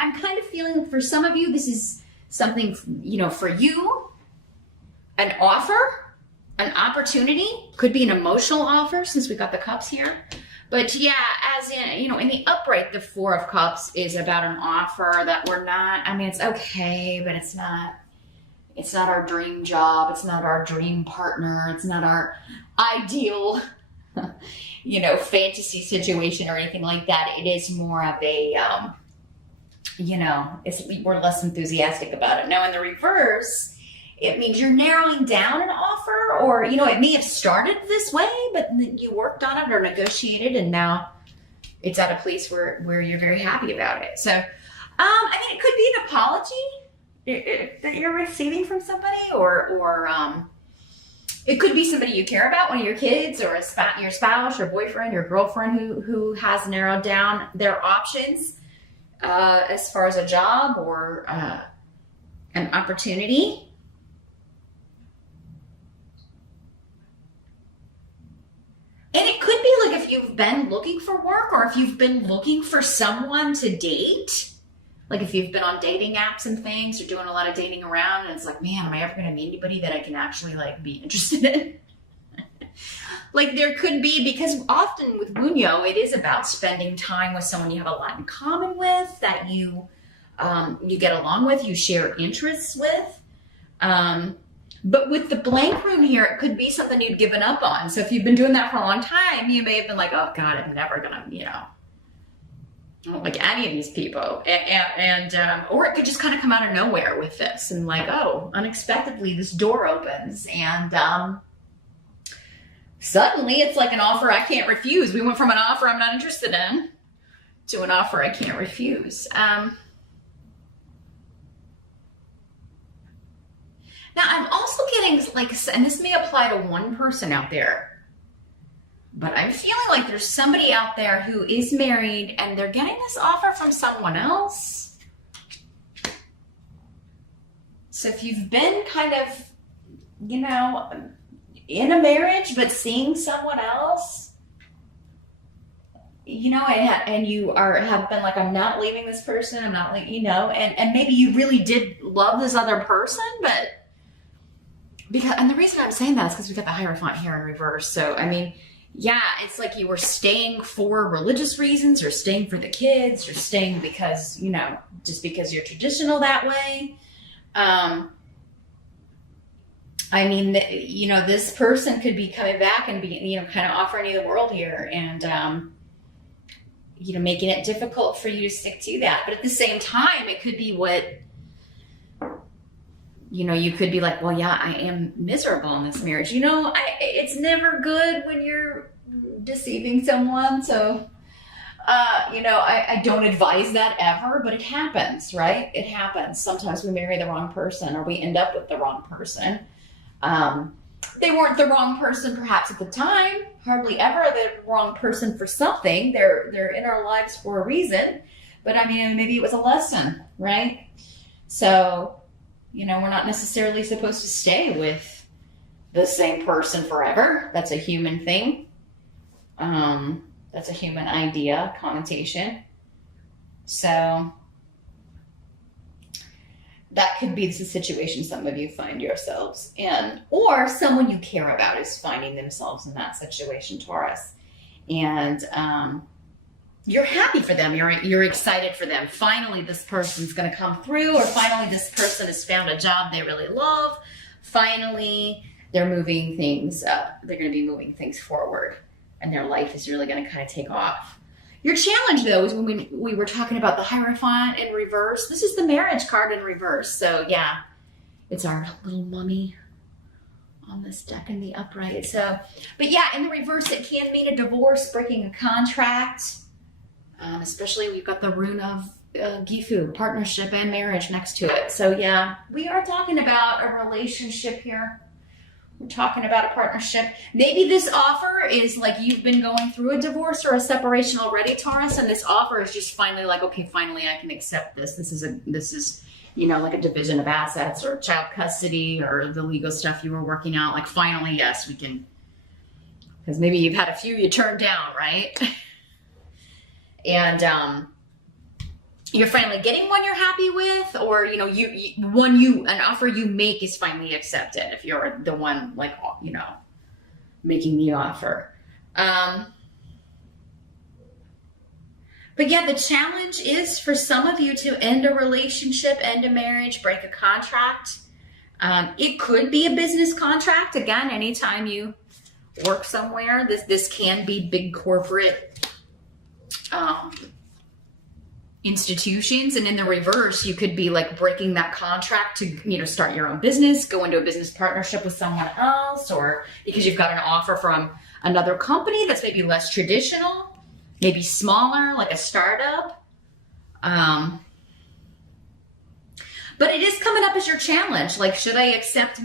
I'm kind of feeling for some of you, this is something, you know, for you, an offer, an opportunity, could be an emotional offer since we got the cups here. But yeah, as in, you know, in the upright, the Four of Cups is about an offer that we're not, I mean, it's okay, but it's not our dream job. It's not our dream partner. It's not our ideal, you know, fantasy situation or anything like that. It is more of a, you know, we're less enthusiastic about it. Now in the reverse, it means you're narrowing down an offer, or, you know, it may have started this way, but you worked on it or negotiated, and now it's at a place where you're very happy about it. So, I mean, it could be an apology that you're receiving from somebody, or it could be somebody you care about, one of your kids, or your spouse, your boyfriend, your girlfriend who has narrowed down their options as far as a job or an opportunity. And it could be like if you've been looking for work, or if you've been looking for someone to date, like if you've been on dating apps and things, or doing a lot of dating around, and it's like, man, am I ever going to meet anybody that I can actually like be interested in? Like there could be, because often with Bunyo, it is about spending time with someone you have a lot in common with, that you get along with, you share interests with. But with the blank rune here, it could be something you'd given up on. So if you've been doing that for a long time, you may have been like, oh God, I'm never gonna, you know, I don't like any of these people. Or it could just kind of come out of nowhere with this, and like, oh, unexpectedly this door opens, and suddenly it's like an offer I can't refuse. We went from an offer I'm not interested in to an offer I can't refuse. Now, I'm also getting, like, and this may apply to one person out there, but I'm feeling like there's somebody out there who is married and they're getting this offer from someone else. So if you've been kind of, you know, in a marriage but seeing someone else, you know, and you have been like, I'm not leaving this person, I'm not leaving, you know, and maybe you really did love this other person, but and the reason I'm saying that is because we got the Hierophant here in reverse. So, I mean, yeah, it's like you were staying for religious reasons, or staying for the kids, or staying because, you know, just because you're traditional that way. I mean, you know, this person could be coming back and be, you know, kind of offering you the world here, and, you know, making it difficult for you to stick to that. But at the same time, it could be what, you know, you could be like, well, yeah, I am miserable in this marriage. You know, it's never good when you're deceiving someone. So, you know, I don't advise that ever, but it happens, right? It happens. Sometimes we marry the wrong person, or we end up with the wrong person. They weren't the wrong person perhaps at the time. Hardly ever the wrong person for something. They're in our lives for a reason. But I mean, maybe it was a lesson, right? So, you know, we're not necessarily supposed to stay with the same person forever. That's a human thing. That's a human idea, connotation. So that could be the situation some of you find yourselves in, or someone you care about is finding themselves in that situation, Taurus. And you're happy for them. You're excited for them. Finally, this person's going to come through, or finally this person has found a job they really love. Finally, they're moving things up. They're going to be moving things forward, and their life is really going to kind of take off. Your challenge, though, is when we were talking about the Hierophant in reverse. This is the marriage card in reverse. So, yeah, it's our little mummy on this deck in the upright. So, but yeah, in the reverse, it can mean a divorce, breaking a contract. Especially we've got the rune of Gifu, partnership and marriage next to it. So yeah, we are talking about a relationship here. We're talking about a partnership. Maybe this offer is like you've been going through a divorce or a separation already, Taurus, and this offer is just finally like, okay, finally I can accept this. This is, you know, like a division of assets or child custody or the legal stuff you were working out. Like finally, yes, we can, because maybe you've had a few you turned down, right? And you're finally getting one you're happy with, or you know, an offer you make is finally accepted if you're the one, like, you know, making the offer. But yeah, the challenge is for some of you to end a relationship, end a marriage, break a contract. It could be a business contract. Again, anytime you work somewhere, this can be big corporate institutions. And in the reverse, you could be like breaking that contract to, you know, start your own business, go into a business partnership with someone else, or because you've got an offer from another company that's maybe less traditional, maybe smaller, like a startup. But it is coming up as your challenge. Like, should I accept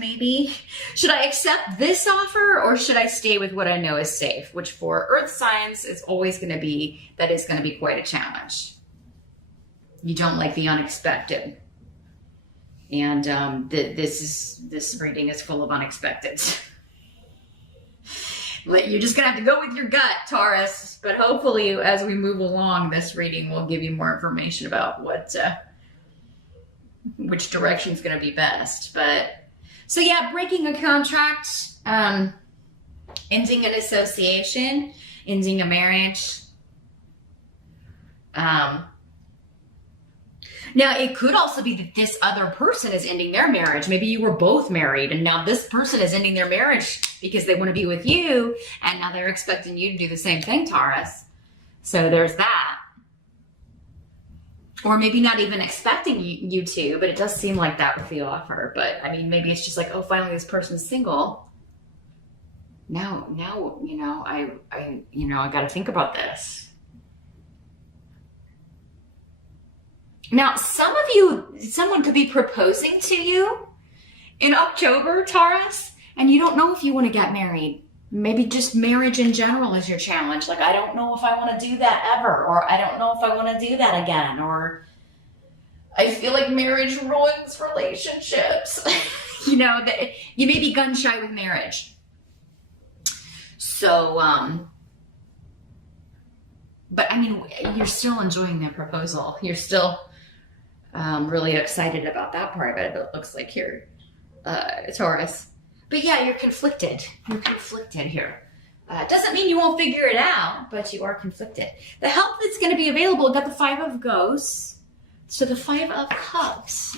this offer, or should I stay with what I know is safe? Which for earth signs is always going to be, that is going to be quite a challenge. You don't like the unexpected. And this reading is full of unexpecteds. You're just going to have to go with your gut, Taurus. But hopefully, as we move along, this reading will give you more information about which direction is going to be best. But so yeah, breaking a contract, ending an association, ending a marriage. Now, it could also be that this other person is ending their marriage. Maybe you were both married, and now this person is ending their marriage because they want to be with you, and now they're expecting you to do the same thing, Taurus. So there's that. Or maybe not even expecting you to, but it does seem like that with the offer. But I mean, maybe it's just like, oh, finally this person's single. Now, you know, I got to think about this. Now, someone could be proposing to you in October, Taurus, and you don't know if you want to get married. Maybe just marriage in general is your challenge. Like, I don't know if I want to do that ever, or I don't know if I want to do that again, or I feel like marriage ruins relationships. You know, that you may be gun shy with marriage. So, but I mean, you're still enjoying the proposal. You're still really excited about that part of it. It looks like here, Taurus. But yeah, you're conflicted. You're conflicted here. Doesn't mean you won't figure it out, but you are conflicted. The help that's going to be available, got the 5 of Ghosts. So the 5 of Cups.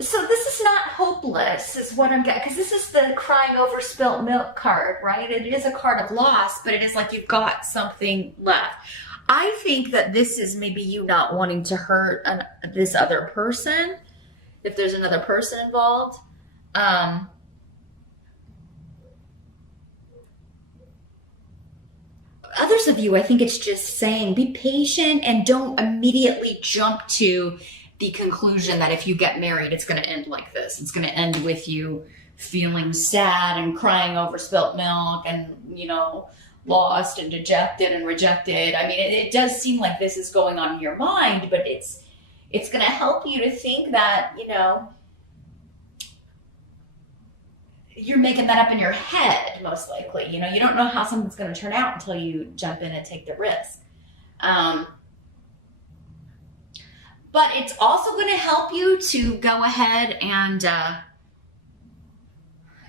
So this is not hopeless, is what I'm getting, because this is the crying over spilt milk card, right? It is a card of loss, but it is like you've got something left. I think that this is maybe you not wanting to hurt this other person, if there's another person involved. Others of you, I think it's just saying, be patient and don't immediately jump to the conclusion that if you get married, it's going to end like this. It's going to end with you feeling sad and crying over spilt milk and, you know, lost and dejected and rejected. I mean, it does seem like this is going on in your mind, but it's going to help you to think that, you know, you're making that up in your head, most likely. You know, you don't know how something's going to turn out until you jump in and take the risk. But it's also going to help you to go ahead and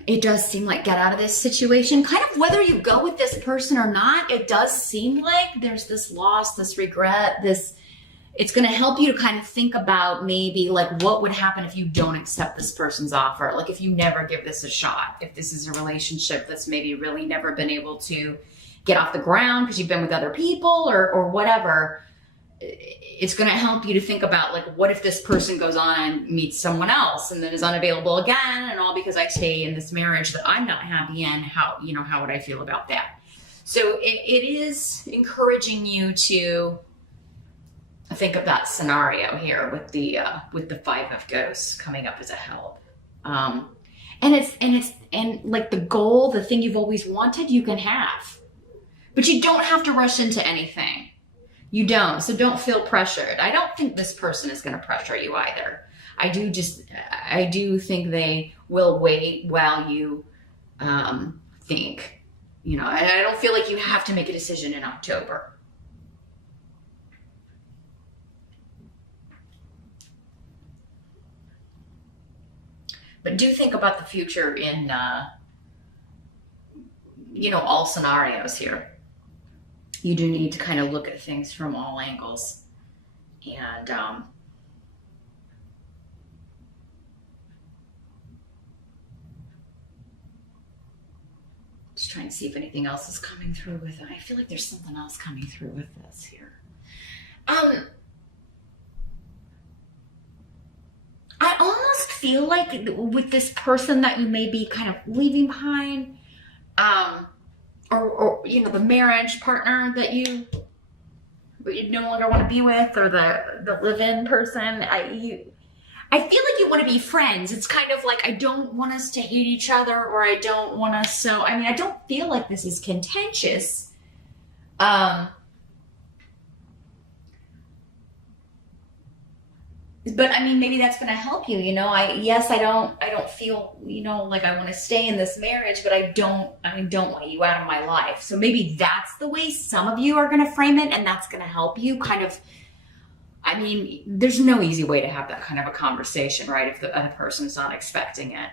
it does seem like get out of this situation. Kind of whether you go with this person or not, it does seem like there's this loss, this regret, it's going to help you to kind of think about maybe like what would happen if you don't accept this person's offer. Like if you never give this a shot, if this is a relationship that's maybe really never been able to get off the ground because you've been with other people or whatever. It's going to help you to think about like, what if this person goes on and meets someone else and then is unavailable again, and all because I stay in this marriage that I'm not happy in. How would I feel about that? So it is encouraging you to think of that scenario here with the 5 of Ghosts coming up as a help. And like the goal, the thing you've always wanted, you can have, but you don't have to rush into anything. You don't. So don't feel pressured. I don't think this person is going to pressure you either. I do think they will wait while you think. You know, I don't feel like you have to make a decision in October. But do think about the future in, you know, all scenarios here. You do need to kind of look at things from all angles. And just trying to see if anything else is coming through with it. I feel like there's something else coming through with this here. I almost feel like with this person that you may be kind of leaving behind, or you know, the marriage partner that you no longer want to be with, or the live-in person, I feel like you want to be friends. It's kind of like, I don't want us to hate each other, or I don't want us, so, I mean, I don't feel like this is contentious. But I mean, maybe that's going to help you, you know. I don't feel, you know, like I want to stay in this marriage, but I don't want you out of my life. So maybe that's the way some of you are going to frame it, and that's going to help you kind of. I mean, there's no easy way to have that kind of a conversation, right? If the other person's not expecting it.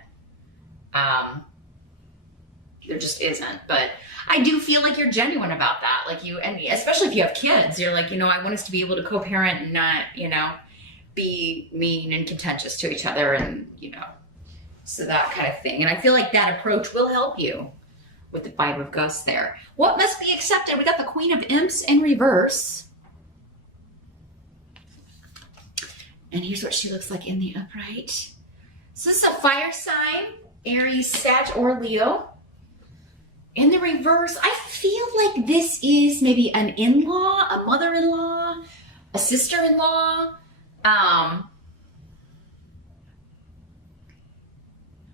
There just isn't. But I do feel like you're genuine about that. Like you, and especially if you have kids, you're like, you know, I want us to be able to co-parent and not, you know, be mean and contentious to each other, and, you know, so that kind of thing. And I feel like that approach will help you with the Five of Ghosts there. What must be accepted? We got the Queen of Imps in reverse. And here's what she looks like in the upright. So this is a fire sign, Aries, Sag, or Leo. In the reverse, I feel like this is maybe an in-law, a mother-in-law, a sister-in-law.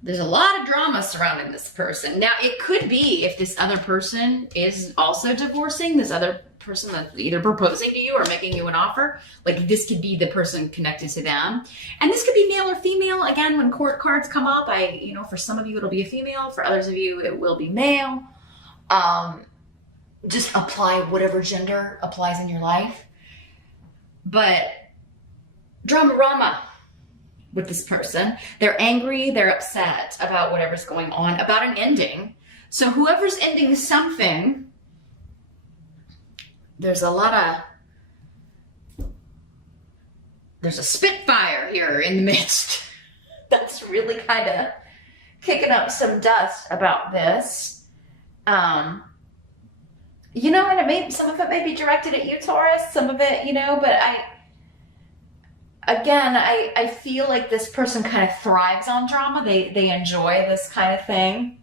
There's a lot of drama surrounding this person. Now, it could be, if this other person is also divorcing, this other person that's either proposing to you or making you an offer, like this could be the person connected to them. And this could be male or female. Again, when court cards come up, you know, for some of you, it'll be a female. For others of you, it will be male. Just apply whatever gender applies in your life. But drama with this person. They're angry, they're upset about whatever's going on, about an ending. So whoever's ending something, there's a spitfire here in the midst. That's really kind of kicking up some dust about this. You know, and some of it may be directed at you, Taurus, some of it, you know, but I feel like this person kind of thrives on drama. They enjoy this kind of thing.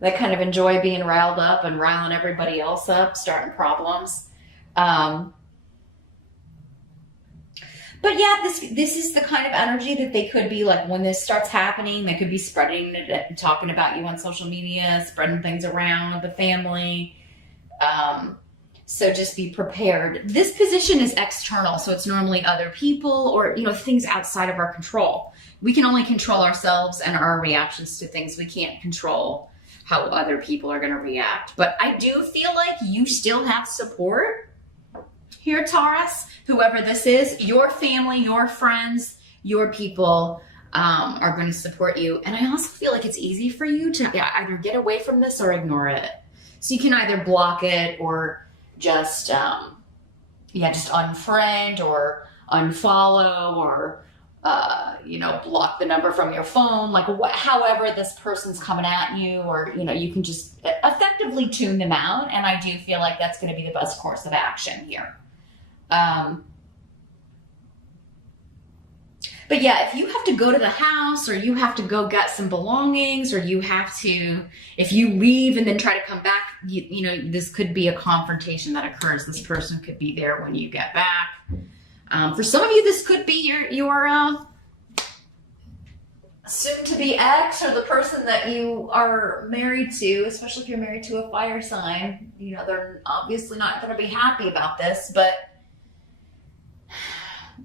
They kind of enjoy being riled up and riling everybody else up, starting problems. But yeah, this is the kind of energy that they could be like, when this starts happening, they could be spreading it, talking about you on social media, spreading things around the family. So just be prepared. This position is external, so it's normally other people or, you know, things outside of our control. We can only control ourselves and our reactions to things. We can't control how other people are going to react. But I do feel like you still have support here, Taurus. Whoever this is, your family, your friends, your people are going to support you. And I also feel like it's easy for you to either get away from this or ignore it. So you can either block it or just unfriend or unfollow or, you know, block the number from your phone, like however this person's coming at you, or, you know, you can just effectively tune them out. And I do feel like that's going to be the best course of action here. But yeah, if you have to go to the house, or you have to go get some belongings, or you have to, if you leave and then try to come back, you know, this could be a confrontation that occurs. This person could be there when you get back. For some of you, this could be your soon-to-be ex, or the person that you are married to, especially if you're married to a fire sign. You know, they're obviously not going to be happy about this, but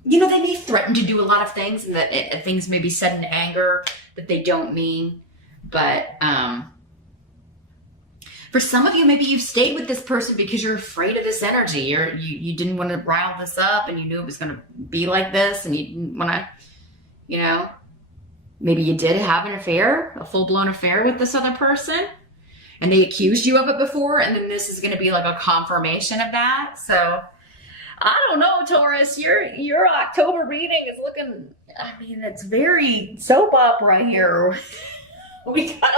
you know, they may threaten to do a lot of things, and that things may be said in anger that they don't mean. But for some of you, maybe you've stayed with this person because you're afraid of this energy. You didn't want to rile this up, and you knew it was going to be like this, and you didn't want to, you know, maybe you did have an affair, a full-blown affair with this other person, and they accused you of it before, and then this is going to be like a confirmation of that. So I don't know, Taurus, your October reading is looking, I mean, it's very soap opera here. We got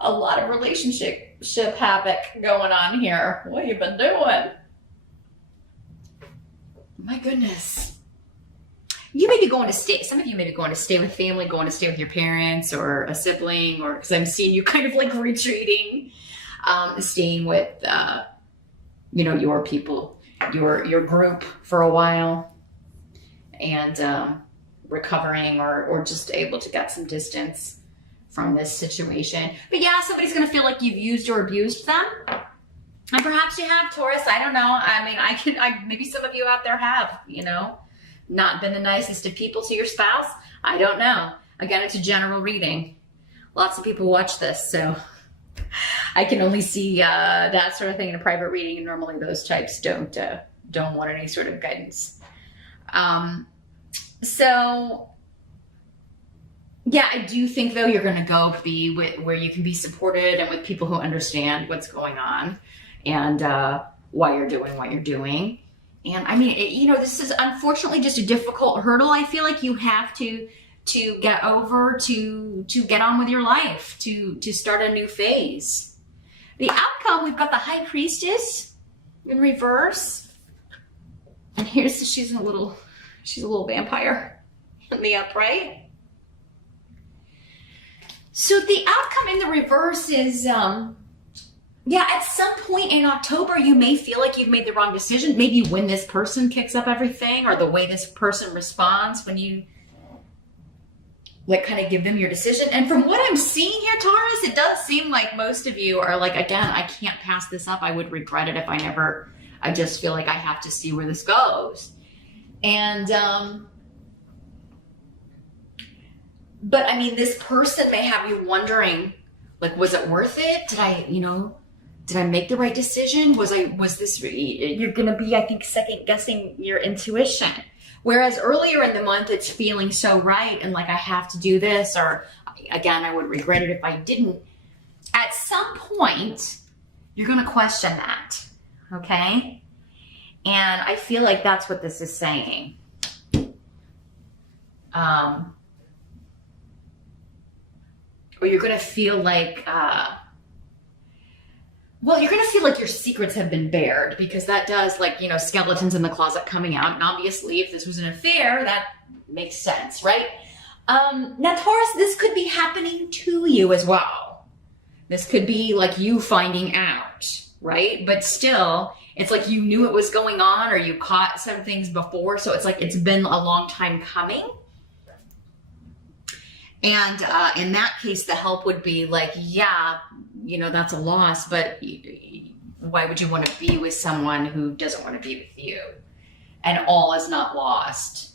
a lot of relationship havoc going on here. What have you been doing? My goodness. You may be going to stay, some of you may be going to stay with family, going to stay with your parents or a sibling, or because I'm seeing you kind of like retreating, staying with, you know, your people, your group for a while, and recovering or just able to get some distance from this situation. But yeah, somebody's going to feel like you've used or abused them. And perhaps you have, Taurus. I don't know. I mean, maybe some of you out there have, you know, not been the nicest of people to your spouse. I don't know. Again, it's a general reading. Lots of people watch this, so I can only see that sort of thing in a private reading, and normally those types don't want any sort of guidance. So yeah, I do think though you're going to go be where you can be supported and with people who understand what's going on and why you're doing what you're doing. And I mean, you know, this is unfortunately just a difficult hurdle. I feel like you have to get over, to get on with your life, to start a new phase. The outcome, we've got the High Priestess in reverse. And here's, she's a little vampire in the upright. So the outcome in the reverse is, yeah, at some point in October, you may feel like you've made the wrong decision. Maybe when this person kicks up everything, or the way this person responds when you like kind of give them your decision. And from what I'm seeing here, Taurus, it does seem like most of you are like, again, I can't pass this up. I would regret it if I just feel like I have to see where this goes. And, but I mean, this person may have you wondering, like, was it worth it? Did I make the right decision? Was this, you're going to be, I think, second guessing your intuition. Whereas earlier in the month, it's feeling so right. And like, I have to do this, or again, I would regret it if I didn't. At some point, you're going to question that. Okay. And I feel like that's what this is saying. Or you're going to feel like, well, you're going to feel like your secrets have been bared, because that does, like, you know, skeletons in the closet coming out. And obviously, if this was an affair, that makes sense, right? Now, Taurus, this could be happening to you as well. This could be like you finding out, right? But still, it's like you knew it was going on, or you caught some things before. So it's like it's been a long time coming. And in that case, the help would be like, yeah, you know, that's a loss, but why would you want to be with someone who doesn't want to be with you? And all is not lost.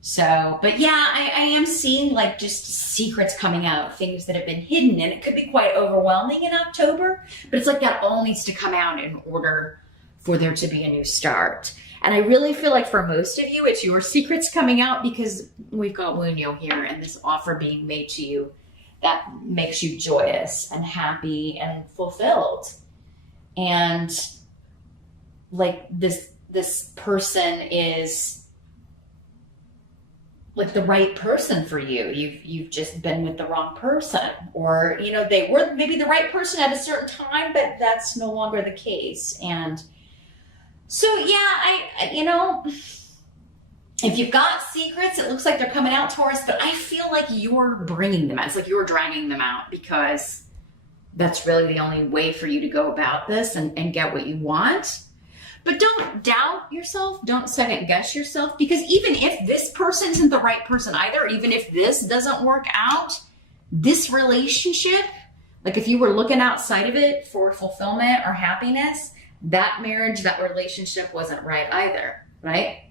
So, but yeah, I am seeing like just secrets coming out, things that have been hidden, and it could be quite overwhelming in October, but it's like that all needs to come out in order for there to be a new start. And I really feel like for most of you, it's your secrets coming out, because we've got Wunyo here and this offer being made to you that makes you joyous and happy and fulfilled. And like this person is like the right person for you. You've just been with the wrong person, or, you know, they were maybe the right person at a certain time, but that's no longer the case. And so, yeah, you know, if you've got secrets, it looks like they're coming out, Taurus, but I feel like you're bringing them out. It's like you're dragging them out, because that's really the only way for you to go about this and get what you want. But don't doubt yourself. Don't second guess yourself, because even if this person isn't the right person either, even if this doesn't work out, this relationship, like if you were looking outside of it for fulfillment or happiness, that marriage, that relationship wasn't right either, right?